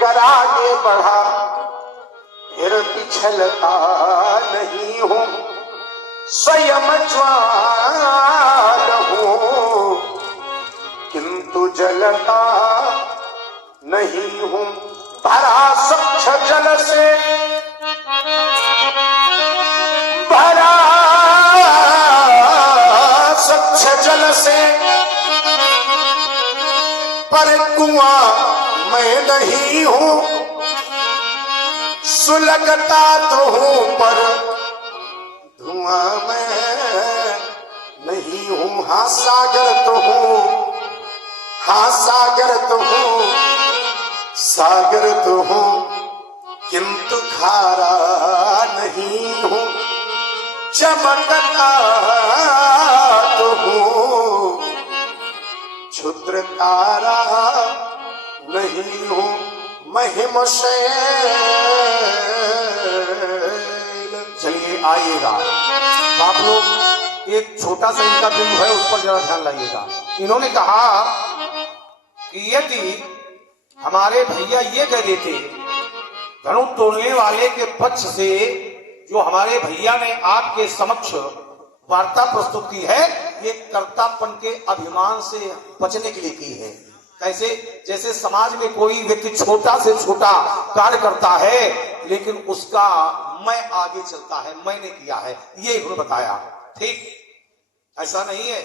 गर आगे बढ़ा फिर पिछलता नहीं हूँ, स्वयं ज्वाल हूँ किंतु जलता नहीं हूँ। भरा स्वच्छ जल से भरा स्वच्छ जल से पर कुआं मैं नहीं हूँ, सुलगता तो हूँ पर धुआं मैं नहीं हूँ। हाँ सागर तो हूँ, हाँ सागर तो हूँ, सागर तो हूँ किंतु खारा नहीं हूँ। चमकता तो हूँ क्षुद्र तारा नहीं हूँ। महिम से चलिए आइएगा आप लोग, एक छोटा सा इनका बिंदु है उस पर जरा ध्यान लाइएगा। इन्होंने कहा कि यदि हमारे भैया ये कह देते धनु तोड़ने वाले के पक्ष से, जो हमारे भैया ने आपके समक्ष वार्ता प्रस्तुत की है, ये कर्तापन के अभिमान से बचने के लिए की है। कैसे? जैसे समाज में कोई व्यक्ति छोटा से छोटा कार्य करता है लेकिन उसका मैं आगे चलता है, मैंने किया है, ये इन्होंने बताया। ठीक ऐसा नहीं है।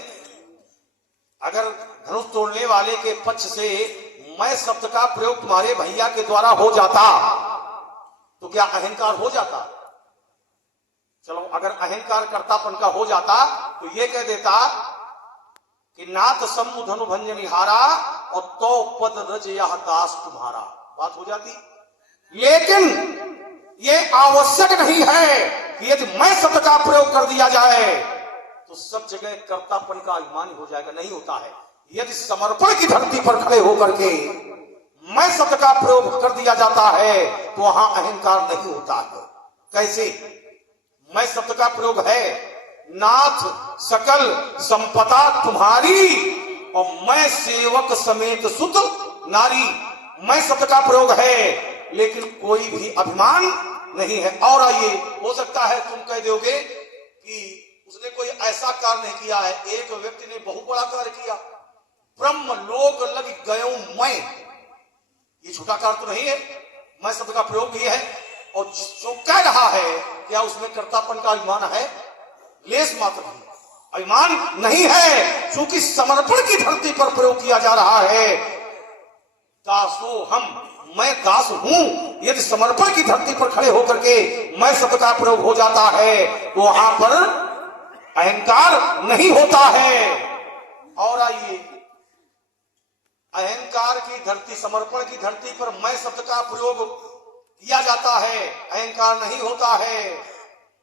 अगर धनुष तोड़ने वाले के पक्ष से मैं शब्द का प्रयोग तुम्हारे भैया के द्वारा हो जाता तो क्या अहंकार हो जाता? चलो, अगर अहंकार कर्तापन का हो जाता तो ये कह देता कि नाथ सम्मु धनु भंजनिहारा और तो पद रज यह दास तुम्हारा, बात हो जाती। लेकिन ये आवश्यक नहीं है कि यदि मैं शब्द का प्रयोग कर दिया जाए तो सब जगह कर्तापन का अभिमान हो जाएगा, नहीं होता है। यदि समर्पण की धरती पर खड़े होकर के मैं शब्द का प्रयोग कर दिया जाता है तो वहां अहंकार नहीं होता है। कैसे? मैं शब्द का प्रयोग है, नाथ सकल संपदा तुम्हारी और मैं सेवक समेत सुत नारी। मैं शब्द का प्रयोग है लेकिन कोई भी अभिमान नहीं है। और आइए, हो सकता है तुम कह दोगे कि उसने कोई ऐसा कार्य नहीं किया है। एक व्यक्ति ने बहुत बड़ा कार्य किया, ब्रह्म लोक लग गयो मैं, ये छोटा कार्य तो नहीं है। मैं शब्द का प्रयोग ये है। और जो कह रहा है क्या उसमें कर्तापन का अभिमान है? लेस मात्र नहीं, अभिमान नहीं है, क्योंकि समर्पण की धरती पर प्रयोग किया जा रहा है। दासो हम, मैं दास हूं। यदि समर्पण की धरती पर खड़े होकर के मैं शब्द का प्रयोग हो जाता है तो वहां पर अहंकार नहीं होता है। और आइए, अहंकार की धरती, समर्पण की धरती पर मैं शब्द का प्रयोग किया जाता है, अहंकार नहीं होता है।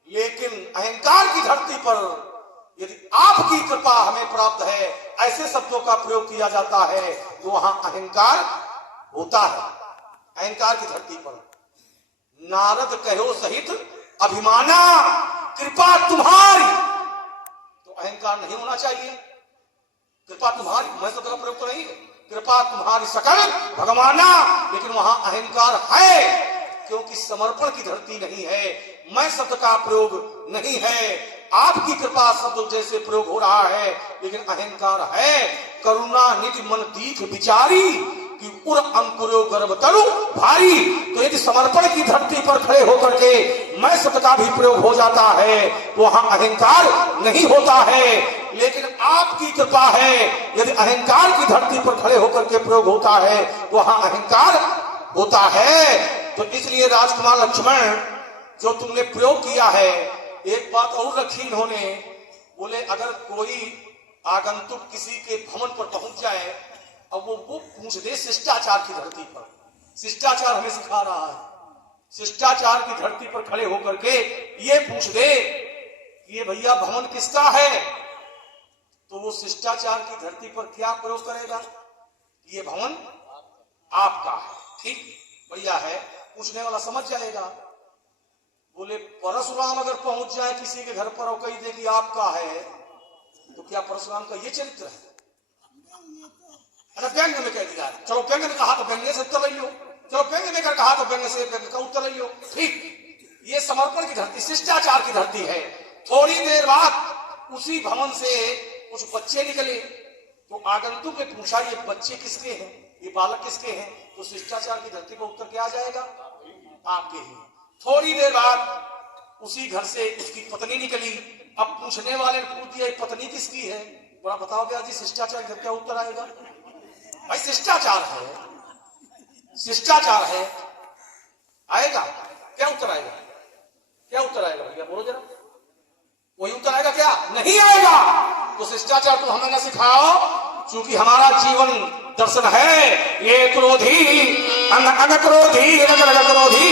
लेकिन अहंकार की धरती पर यदि आपकी कृपा हमें प्राप्त है, ऐसे शब्दों का प्रयोग किया जाता है तो वहां अहंकार होता है। अहंकार की धरती पर नारद कहो सहित अभिमाना कृपा तुम्हारी, तो अहंकार नहीं होना चाहिए। कृपा तुम्हारी, मैं शब्द का प्रयोग तो नहीं है, कृपा तुम्हारी सकल भगवाना, लेकिन वहां अहंकार है क्योंकि समर्पण की धरती नहीं है, मैं शब्द का प्रयोग नहीं है। आपकी कृपा शब्द जैसे प्रयोग हो रहा है लेकिन अहंकार है। करुणा निज मन दीख विचारी कि उर अंकुरो गर्भ तरु भारी। तो यदि समर्पण की धरती पर खड़े होकर के मैं शब्द का भी प्रयोग हो जाता है तो वहां अहंकार नहीं होता है। लेकिन आपकी कृपा है, यदि अहंकार की धरती पर खड़े होकर के प्रयोग होता है तो वहां अहंकार होता है। तो इसलिए राजकुमार लक्ष्मण, जो तुमने प्रयोग किया है, एक बात और रखी इन्होंने, बोले अगर कोई आगंतुक किसी के भवन पर पहुंच जाए और वो पूछ दे शिष्टाचार की धरती पर, शिष्टाचार हमें सिखा रहा है, शिष्टाचार की धरती पर खड़े होकर के ये पूछ दे कि ये भैया भवन किसका है, तो वो शिष्टाचार की धरती पर क्या प्रयोग करेगा? ये भवन आपका है। ठीक भैया है, पूछने वाला समझ जाएगा। बोले परशुराम अगर पहुंच जाए किसी के घर पर और कही दे कि आपका है, तो क्या परशुराम का ये चरित्र है? अरे व्यंग में कह दिया, चलो व्यंग ने कहा तो व्यंग से उत्तर लियो, चलो व्यंग ने कर कहा तो व्यंग से व्यंग का उत्तर लियो। ठीक, ये समर्पण की धरती, शिष्टाचार की धरती है। थोड़ी देर बाद उसी भवन से कुछ बच्चे निकले, तो आगंतुक ने पूछा ये बच्चे किसके हैं, ये बालक किसके हैं? तो शिष्टाचार की धरती पर उत्तर क्या आ जाएगा? आपके ही। थोड़ी देर बाद उसी घर से उसकी पत्नी निकली। अब पूछने वाले ने पूछ दिया पत्नी किसकी है? बड़ा बताओ भैया जी, शिष्टाचार का क्या उत्तर आएगा? भाई शिष्टाचार है, शिष्टाचार है, आएगा क्या उत्तर आएगा? क्या उत्तर आएगा भैया बोलो जरा, वही उत्तर आएगा क्या? नहीं आएगा। तो शिष्टाचार तो हमें ना सिखाओ, क्योंकि हमारा जीवन दर्शन है ये क्रोधी अन अन क्रोधी रग रग क्रोधी,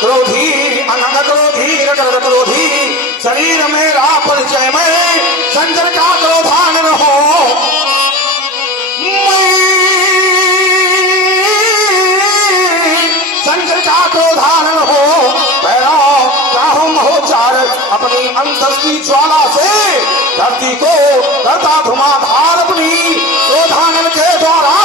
क्रोधी अन अन क्रोधी रग रग क्रोधी, शरीर मेरा परिचय में संजर का क्रोधान न हो। संजर का क्रोधान न हो, भैरव चाहूं महोचार अपनी अंतस की ज्वाला से धरती को करता धुआंधार अपनी क्रोधानन के द्वारा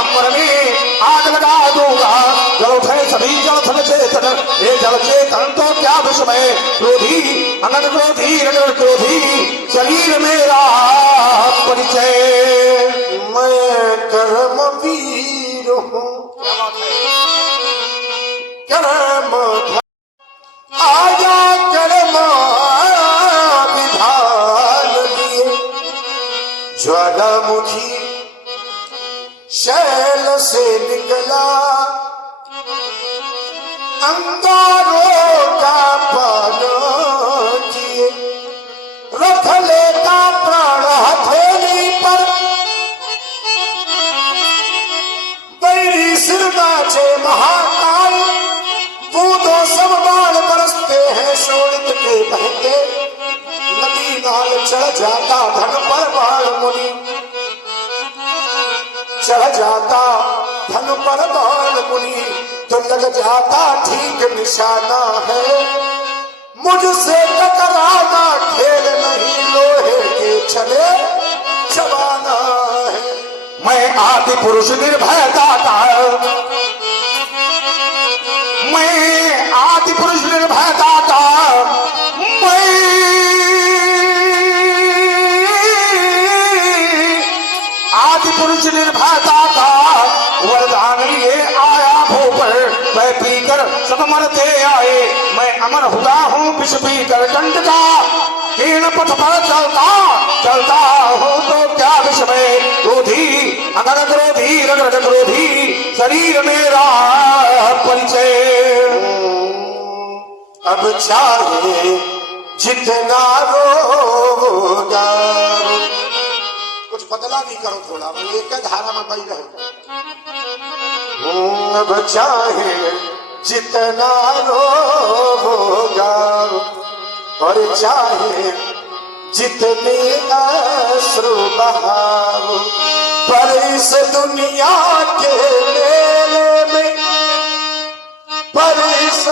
अंबर में आग लगा दूंगा। जल उठे सभी जल थल चेतन, ये जल चेतन तो क्या विषमय, क्रोधी अनंत क्रोधी रगड़ क्रोधी, शरीर मेरा परिचय। मैं कर्म वीर हूँ, क्या बात है? कर्म आया कर्म विधान दिए, ज्वालामुखी शैल से निकला, अंगारों का पान किए, रथ लेता प्राण हथेली पर, बैरी सिर नाचे महाकाल, बूंदों सब बाण बरसते हैं शोणित के बहते, नदी नाल चढ़ जाता धन पर बाण मुनि, चढ़ जाता धन पर बाण मुनि, तो लग जाता ठीक निशाना है, मुझसे टकराना खेल नहीं, लोहे के छले चबाना है। मैं आदि पुरुष निर्भय दाता, मैं आदि पुरुष निर्भय दाता, मैं आदि पुरुष निर्भय दाता, वरदान लिए आया भोपर, मैं पीकर सब मरते आए, मैं अमर हुआ हूँ विष पीकर कंठ का, हीन पथ पर चलता चलता हूँ तो क्या विषमय, क्रोधी अगर क्रोधी रग रग क्रोधी, शरीर मेरा परिचय। अब चाहे जितना रोगा, कुछ बदला भी करो थोड़ा, एक धारा में बही रहो। अब चाहे जितना रोगा, और चाहे जितने अश्रु बहाओ, पर इस दुनिया के मेले में, पर इस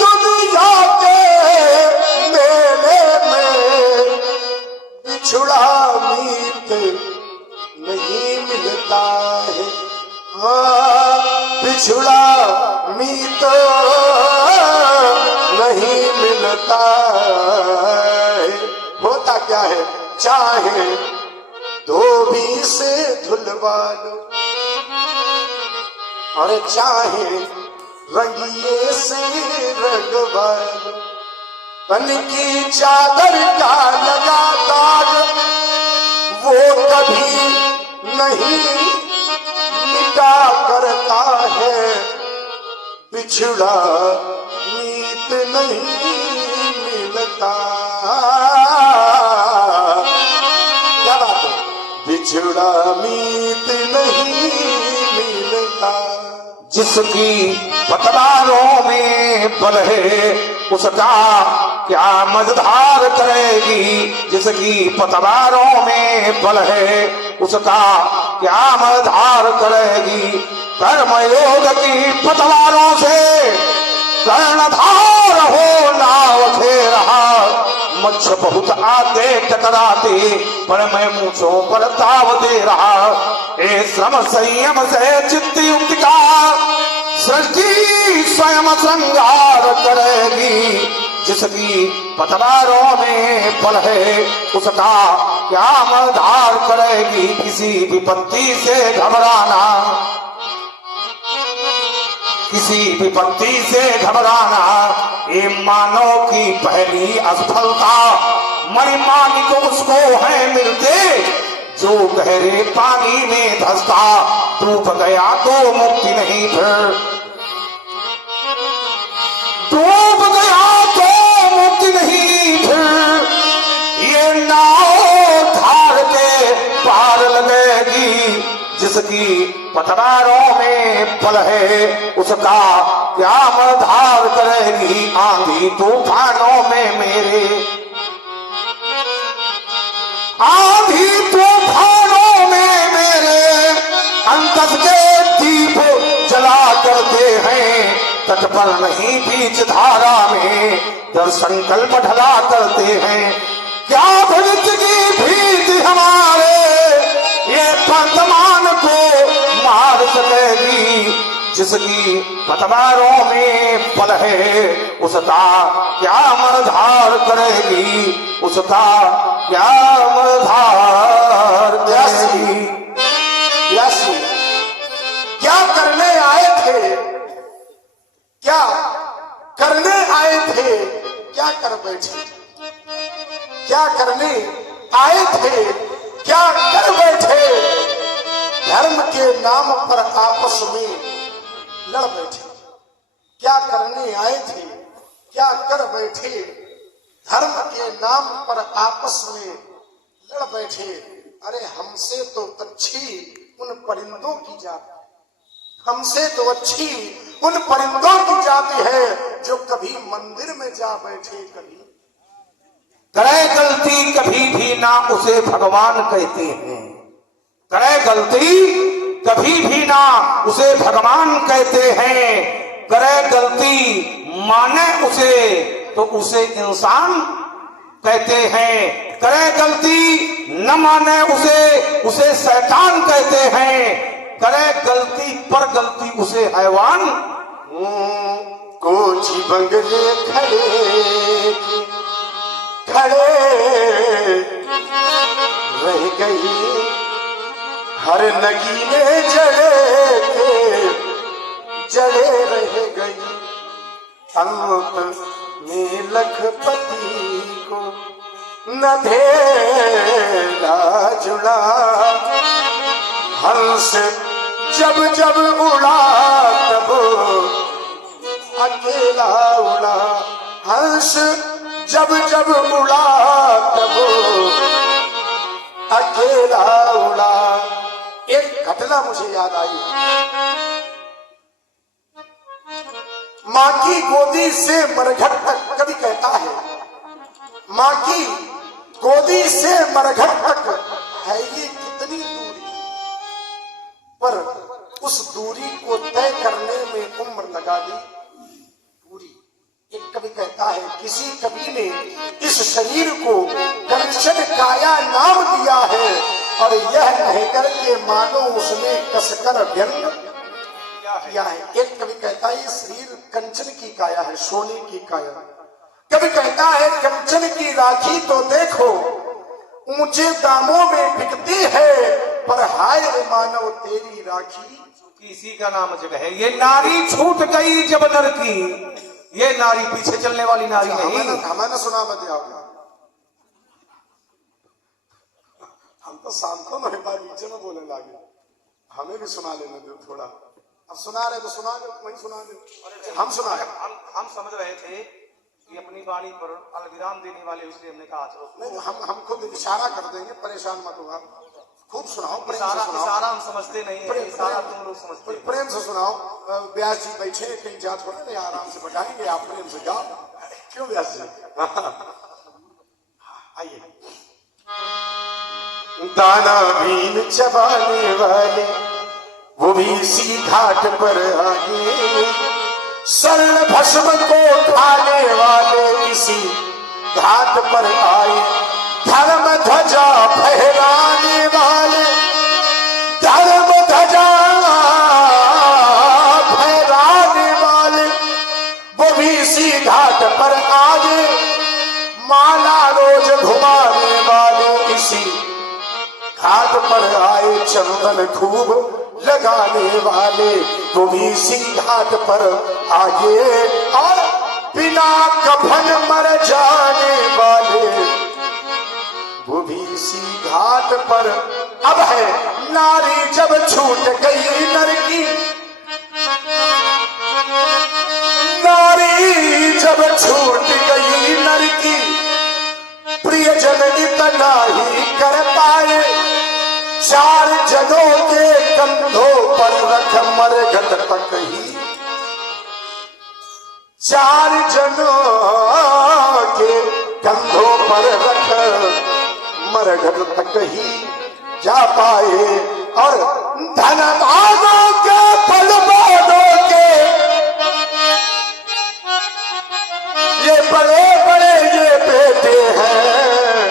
दुनिया के मेले में, बिछुड़ा मीत नहीं मिलता है, बिछुड़ा मीत नहीं मिलता है। होता क्या है, चाहे धोबी से धुलवा लो, और चाहे रंगिए से रंगवा लो, तन की चादर का लगा दाग वो कभी नहीं मिटा करता है, बिछड़ा मीत नहीं मिलता। क्या बात है, बिछड़ा मीत नहीं मिलता। जिसकी पतवारों में बल है उसका क्या मझधार करेगी, जिसकी पतवारों में बल है उसका क्या मझधार करेगी, कर्मयोग की पतवारों से कर्णधार हो नाव खेल रहा, समक्ष बहुत आते टकराते, पर मैं मूछों पर ताव दे रहा। ए श्रम संयम से चित्त युक्त का सृष्टि स्वयं श्रृंगार करेगी। जिसकी पतवारों में बल है उसका क्या मधार करेगी। किसी विपत्ति से घबराना, किसी विपत्ति से घबराना ये मानव की पहली असफलता। मणिमाणिक उसको है मिलते जो गहरे पानी में धंसता। डूब गया तो मुक्ति नहीं, फिर डूब गया तो मुक्ति नहीं, फिर ये नाव धार के पार लगेगी। जिसकी पतवारों में बल है उसका क्या मधार करेगी। आंधी तूफानों में मेरे, आंधी तूफानों में मेरे अंतस के दीप जला करते हैं। तट पर नहीं बीच धारा में दर्शन कल्प ढला करते हैं। क्या भविष्य की भीति हमारे ये वर्तमान को मार सकेगी। जिसकी पतवारों में बल है उसका क्या मधार करेगी, उसका क्या मधार करेगी। व्यासी क्या करने आए थे, क्या करने आए थे, क्या कर बैठे। क्या करने आए थे, क्या कर बैठे। धर्म के नाम पर आपस में लड़ बैठे। क्या करने आए थे, क्या कर बैठे। धर्म के नाम पर आपस में लड़ बैठे। अरे हमसे तो अच्छी उन परिंदों की जाति, हमसे तो अच्छी उन परिंदों की जाति है जो कभी मंदिर में जा बैठे, कभी करे गलती कभी भी ना उसे भगवान कहते हैं। करे गलती कभी भी ना उसे भगवान कहते हैं। करे गलती माने उसे तो उसे इंसान कहते हैं। करे गलती न माने उसे शैतान कहते हैं। करे गलती पर गलती उसे हैवान। कुछ बंगले खड़े रह गई, हर नगी में जड़े रह गई। अंत में लखपति को न धेरा जुड़ा। हंस जब जब उड़ा तब अकेला उड़ा। हंस जब जब उड़ा तब अकेला उड़ा। एक घटना मुझे याद आई। माँ की गोदी से मरघट तक, कवि कहता है माँ की गोदी से मरघट तक है ये कितनी दूरी, पर उस दूरी को तय करने में उम्र लगा दी पूरी। एक कवि कहता है किसी कवि ने इस शरीर को कंचन काया नाम दिया है और यह कहकर के मानो उसने कसकर व्यंग किया है। एक कवि कहता है ये शरीर कंचन की काया है, सोने की काया। कवि कहता है कंचन की राखी तो देखो ऊंचे दामों में बिकती है, पर हाय रे मानव तेरी राखी किसी का नाम जगह है। ये नारी छूट गई जब नर की, ये नारी पीछे चलने वाली नारी नहीं। हमें सुना बताओ, हम तो शांतो में बीच में बोलने लगे। हमें भी सुना लेने दो थोड़ा। अब सुना रहे तो सुना दो, वही सुना दो। हम सुना हम समझ रहे थे कि अपनी वाणी पर अलविराम देने वाले, इसलिए हमने कहा चलो नहीं, हम खुद इशारा कर देंगे, परेशान मत हो आप। खूब सुनाओ, प्रेम से सुनाओ। इशारा हम समझते नहीं है, इशारा तुम लोग समझते हैं। प्रेम से सुनाओ। व्यास जी बैठे कहीं जा थोड़ा नहीं, आराम से बताएंगे, आप प्रेम से गाओ। क्यों व्यास जी? आइए। दाना बीन चबाने वाले वो भी इसी घाट पर आगे, स्वर्ण भस्म को खाने वाले इसी घाट पर आए धर्म ध्वजा फहराने वाले, धर्म ध्वजा फहराने वाले, वो भी इसी घाट पर आए माला रोज घुमाने वाले, इसी घाट पर आए चंदन खूब लगाने वाले, वो भी इसी घाट पर आए और बिना कफन मर जाने वाले, वो भी इसी घाट पर। अब है नारी जब छूट गई नर की, नारी जब छूट गई नर की, प्रियजन इतना ही कर पाए, चार जनों के कंधों पर रख मरघट तक ही, चार जनों के कंधों पर रख मरघट तक ही जा पाए। और धनवानों के बलवानों के ये बड़े बड़े ये बेटे हैं,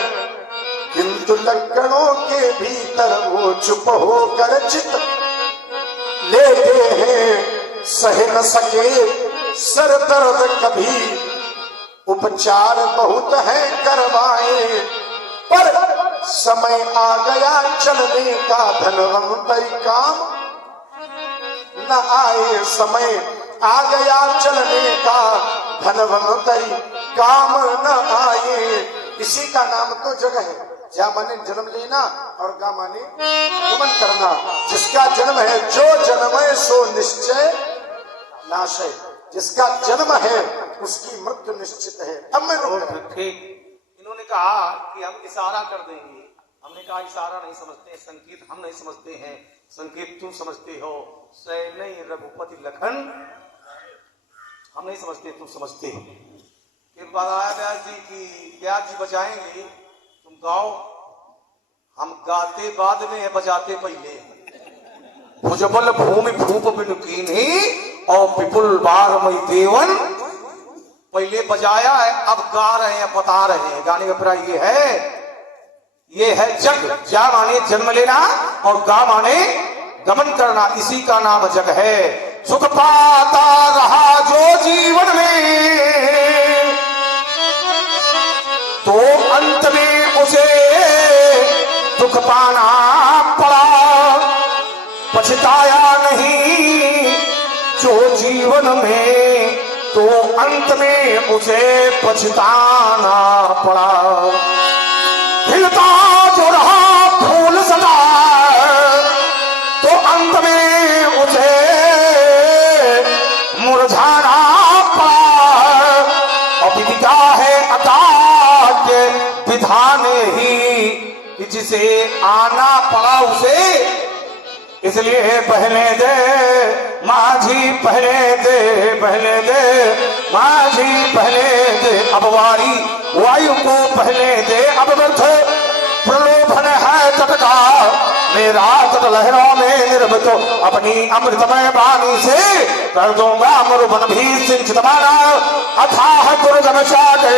किंतु लक्कड़ों के भीतर वो चुप होकर चित लेते हैं, सह न सके सर दर्द कभी, उपचार बहुत है करवाए, पर समय आ गया चलने का धनवंतरी काम न आए, समय आ गया चलने का धनवंतरी काम न आए। इसी का नाम तो जग है, जा माने जन्म लेना और गा माने गमन करना। जिसका जन्म है, जो जन्म है सो निश्चय नाश है, जिसका जन्म है उसकी मृत्यु निश्चित है। अब मैं ठीक इन्होंने कहा कि हम इशारा कर देंगे, हमने कहा इशारा नहीं समझते, संकेत हम नहीं समझते हैं, संकेत तुम समझते हो, नहीं रघुपति लखन हम नहीं समझते, तुम समझते हो। फिर बाद आया व्यास जी की, व्यास जी बजाएंगे तुम गाओ, हम गाते बाद में है बजाते पहले। भुजबल भूमि भूप बिन कीन्ही और विपुल बार मई देवन, पहले बजाया है अब गा रहे हैं, बता रहे हैं। गाने का अभिप्राय ये है जग, जा माने जन्म लेना और गा माने गमन करना, इसी का नाम जग है। सुख पाता रहा जो जीवन में, तो अंत में उसे दुख पाना पड़ा, पछताया नहीं जो जीवन में, तो अंत में उसे पछताना पड़ा। खिलता जो रहा फूल सदा, तो अंत में उसे मुरझाना पड़ा। और विधिका है अता के विधान ही, कि जिसे आना पड़ा उसे, इसलिए पहले दे माझी, पहले दे माझी, पहले दे अब वारी वायु को, पहले दे अब व्यर्थ प्रलोभन है तटका, मेरा तट लहरों में निर्मित अपनी अमृतमय वाणी से कर दूंगा मरुवन भी सिंचित माना। अथाह दुर्गम सागर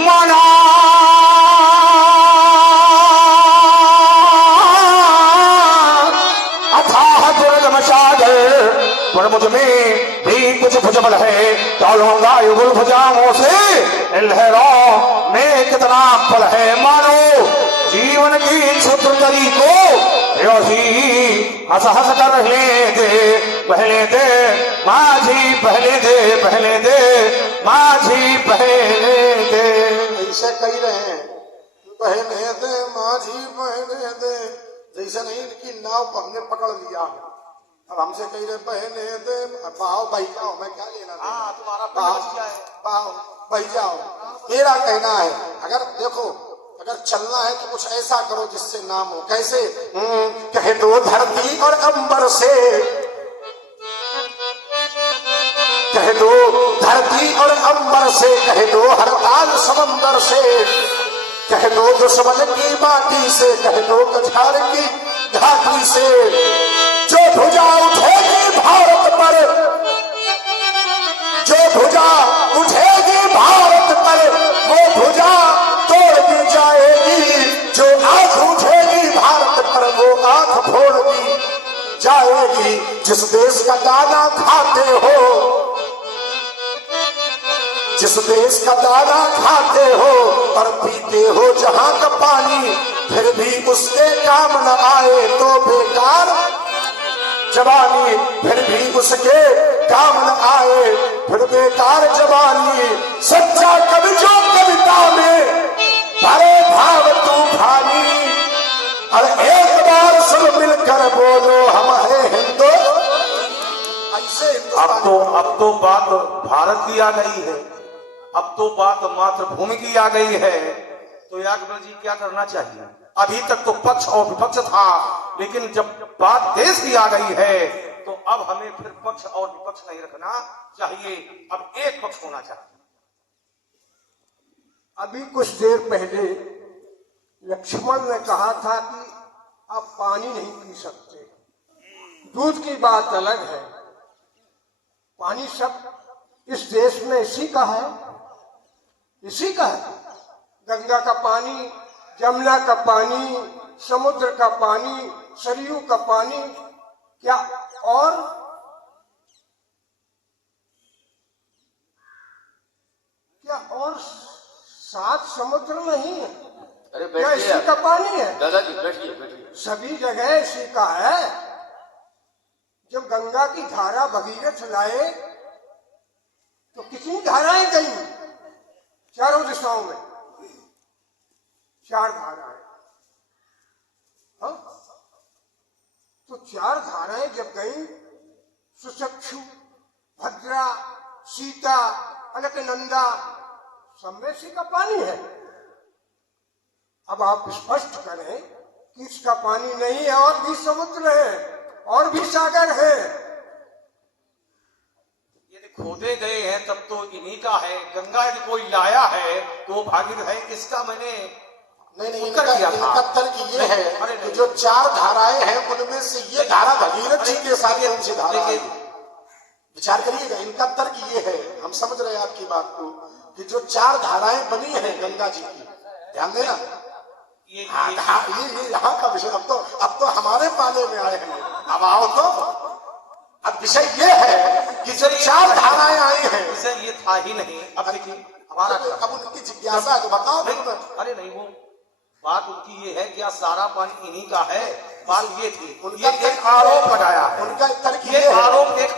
माना, पर मुझ में भी कुछ भुजबल है, डालूंगा युगल भुजाओं से, लहरों में कितना फल है। मानो जीवन की क्षुद्र तरी को यो ही हंस हंस कर रहने दे, पहले दे माझी, पहले दे माझी, पहले दे। ऐसे कही रहे हैं, पहले दे माझी, पहले दे, जैसे नहीं कि नाव हमने पकड़ लिया, अब हमसे कही रहे पहले दे पाओ बह जाओ, मैं क्या लेना, तुम्हारा पाओ बह जाओ। मेरा कहना है, अगर देखो अगर चलना है तो कुछ ऐसा करो जिससे नाम हो। कैसे? कहे दो धरती और अंबर से, कहे दो धरती और अंबर से, कहे दो हरताल समंदर से, कहे दो दुश्मन की माटी से, कहे दो कछाड़ की घाटी से, जो भुजा उठेगी भारत पर, जो भुजा उठेगी भारत पर, जिस देश का दाना खाते हो, जिस देश का दाना खाते हो और पीते हो जहां का पानी, फिर भी उसके काम न आए तो बेकार जवानी, फिर भी उसके काम न आए फिर बेकार जवानी। सच्चा कवि जो कविता में भरे भाव तूफानी, और एक बार सब मिलकर बोलो हम है हिंदू। ऐसे अब तो बात भारत की आ गई है, अब तो बात मातृभूमि की आ गई है। तो याकबर जी क्या करना चाहिए? अभी तक तो पक्ष और विपक्ष था, लेकिन जब बात देश की आ गई है तो अब हमें फिर पक्ष और विपक्ष नहीं रखना चाहिए, अब एक पक्ष होना चाहिए। अभी कुछ देर पहले लक्ष्मण ने कहा था कि आप पानी नहीं पी सकते, दूध की बात अलग है। पानी सब इस देश में इसी का है, इसी का है। गंगा का पानी, जमुना का पानी, समुद्र का पानी, सरयू का पानी, क्या और 7 समुद्र नहीं है? अरे क्या इसी का पानी है? दादाजी बैठिए बैठिए। सभी जगह इसी का है। जब गंगा की धारा भगीरथ लाए तो कितनी धाराएं गई चारों दिशाओं में, 4 धाराएं। हाँ? तो 4 धाराएं जब गई, सुचक्षु, भद्रा, सीता, अलकनंदा, सम्मेसी का पानी है। अब आप स्पष्ट करें कि इसका पानी नहीं है, और भी समुद्र है और भी सागर है। यदि खोदे गए हैं तब तो इन्हीं का है। गंगा यदि कोई लाया है तो वो भागीरथ है, इसका मैंने नहीं, उत्तर दिया था। इनका तर्क ये है कि जो 4 धाराएं हैं उनमें से ये धारा भगीरथ जी के साथ कौन सी धारा है? विचार करिएगा, इनका तर्क ये है, हम समझ रहे हैं आपकी बात को, कि जो 4 धाराएं बनी हैं गंगा जी की, ध्यान देना, ये यहाँ का विषय। अब तो हमारे पाले में आए हैं, अब आओ तो। अब विषय ये है कि जो 4 धाराएं आई हैं, विषय ये था ही नहीं। अब देखिए हमारा अब उनकी जिज्ञासा है तो बताओ। अरे नहीं, वो बात उनकी ये है कि सारा पानी इन्हीं का है, बात ये थी। उनका एक आरोप लगाया, उनका तर्क ये आरोप एक